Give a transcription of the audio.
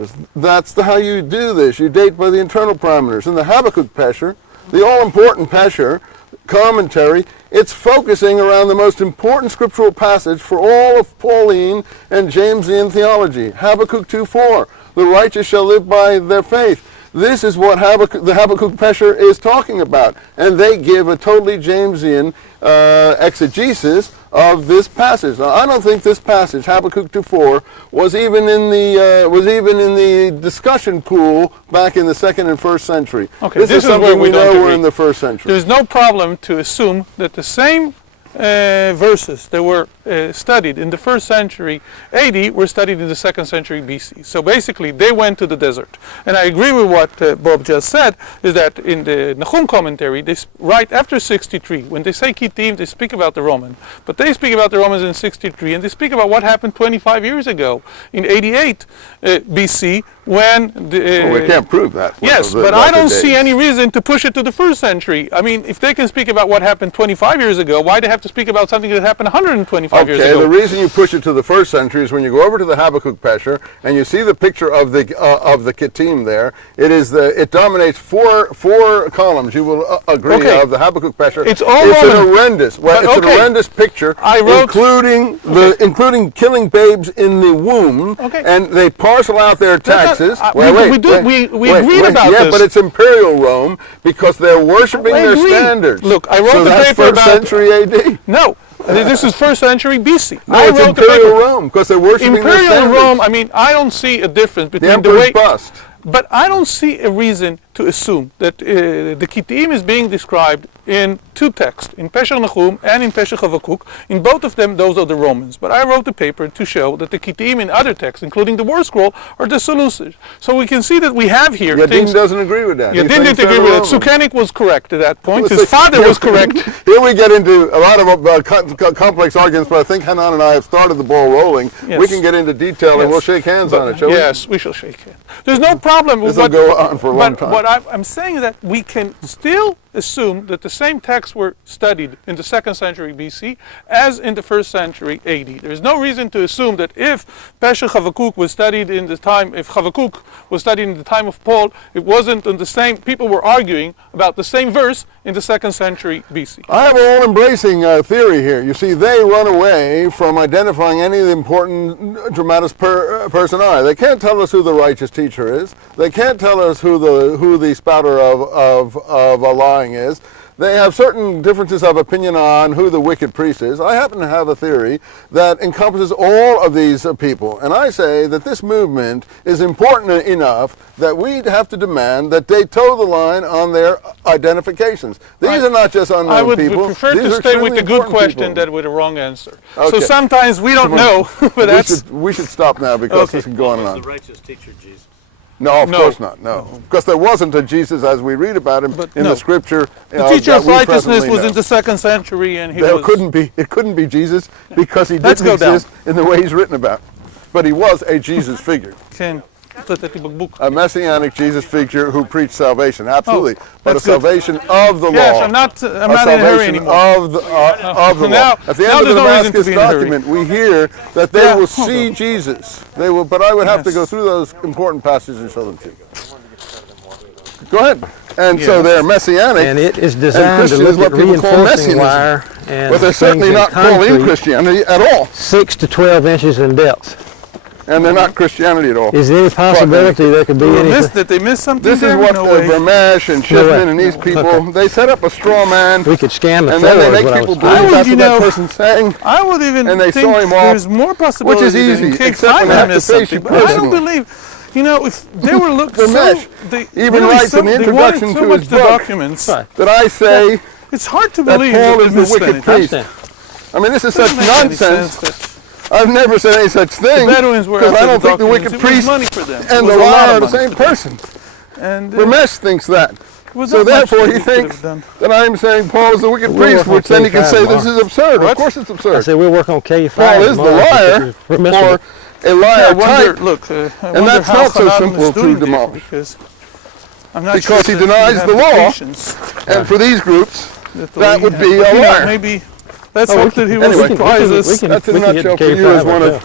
parameters. That's how you do this. You date by the internal parameters. In the Habakkuk Pesher, the all-important Pesher commentary, it's focusing around the most important scriptural passage for all of Pauline and Jamesian theology. Habakkuk 2:4, the righteous shall live by their faith. This is what the Habakkuk Pesher is talking about. And they give a totally Jamesian exegesis of this passage. Now, I don't think this passage, Habakkuk 2:4, was even in the discussion pool back in the 2nd and 1st century. Okay, this is something we know agree. we're in the 1st century. There's no problem to assume that the same verses that were studied in the 1st century AD were studied in the 2nd century BC. So basically they went to the desert. And I agree with what Bob just said, is that in the Nahum commentary, they right after 63, when they say Kittim, they speak about the Roman. But they speak about the Romans in 63, and they speak about what happened 25 years ago in 88 BC, when the... well, we can't prove that. Yes, but I don't see any reason to push it to the 1st century. I mean, if they can speak about what happened 25 years ago, why do they have to speak about something that happened 125 years ago? Okay, the reason you push it to the 1st century is when you go over to the Habakkuk Pesher and you see the picture of the Kittim there. It dominates four columns. You will agree of the Habakkuk Pesher. It's all It's Roman. an horrendous. Well, it's an horrendous picture, including killing babes in the womb, and they parcel out their taxes. We agreed about this. Yeah, but it's imperial Rome because they're worshiping their standards. Look, I wrote so the that's paper 1st about... century AD. No, this is 1st century BC. No, it's imperial Rome because they're worshiping their standards. Imperial Rome, I mean, I don't see a difference between the emperor's bust. But I don't see a reason to assume that the Kittim is being described in two texts, in Pesher Nahum and in Pesher Habakkuk. In both of them, those are the Romans. But I wrote the paper to show that the Kittim in other texts, including the War Scroll, are the Seleucids. So we can see that we have here Yadin doesn't agree with that. Yadin didn't agree with that. Sukenik was correct at that point. His father was correct. Here we get into a lot of complex arguments, but I think Hanan and I have started the ball rolling. Yes. We can get into detail and we'll shake hands on it, shall we? Yes, we shall shake hands. There's no problem with this will go on for a long time. What I'm saying is that we can still assume that the same texts were studied in the 2nd century BC as in the 1st century AD. There's no reason to assume that if Pesher Habakkuk was studied in the time, if Habakkuk was studied in the time of Paul, it wasn't on the same, people were arguing about the same verse in the 2nd century BC. I have an all-embracing theory here. You see, they run away from identifying any of the important dramatis personae. They can't tell us who the righteous teacher is. They can't tell us who the spouter of a lying is. They have certain differences of opinion on who the wicked priest is. I happen to have a theory that encompasses all of these people. And I say that this movement is important enough that we have to demand that they toe the line on their identifications. These are not just unknown people. I would prefer to stay with the good question than with a wrong answer. Okay. So sometimes we don't know, but we should stop now because this can go on and on. Was the righteous teacher Jesus? No, of course not. No, because there wasn't a Jesus as we read about him in the Scripture. The teacher of righteousness was in the 2nd century, and it couldn't be Jesus because he didn't exist in the way he's written about. But he was a Jesus figure. A messianic Jesus figure who preached salvation, absolutely, but a salvation of the law. Yes, I'm not in a hurry anymore. Of the law. At the end of the Damascus document, we hear that they will see Jesus. They will, but I would have to go through those important passages and show them to you. Go ahead. And so they're messianic, and it is designed to look at reinforcing wire, and but they're certainly not Pauline Christianity at all. 6 to 12 inches in depth. And they're not Christianity at all. Is there any possibility there could be anything? Did they miss something? This is what Vermesh and Schiffman and these people, they set up a straw man. We could scan the and then they make people believe that's what that person's saying. I would even think there's more possibility. Which is easy, except when I have to face you personally. I don't believe, if they were looking Vermesh even writes in the introduction to his book documents that I say it's hard to that believe Paul is the wicked priest. I mean, this is such nonsense. I've never said any such thing because I don't think the wicked priest and the liar are the same person. And Ramesh thinks that. So therefore he thinks that I'm saying Paul is the wicked priest, which then he can say this is absurd. Of course it's absurd. I say we'll work on K5. Paul is the liar, or a liar type. And that's not so simple to demolish. Because he denies the law, and for these groups, that would be a liar. Let's hope that he will surprise us. That's in a nutshell for you as one of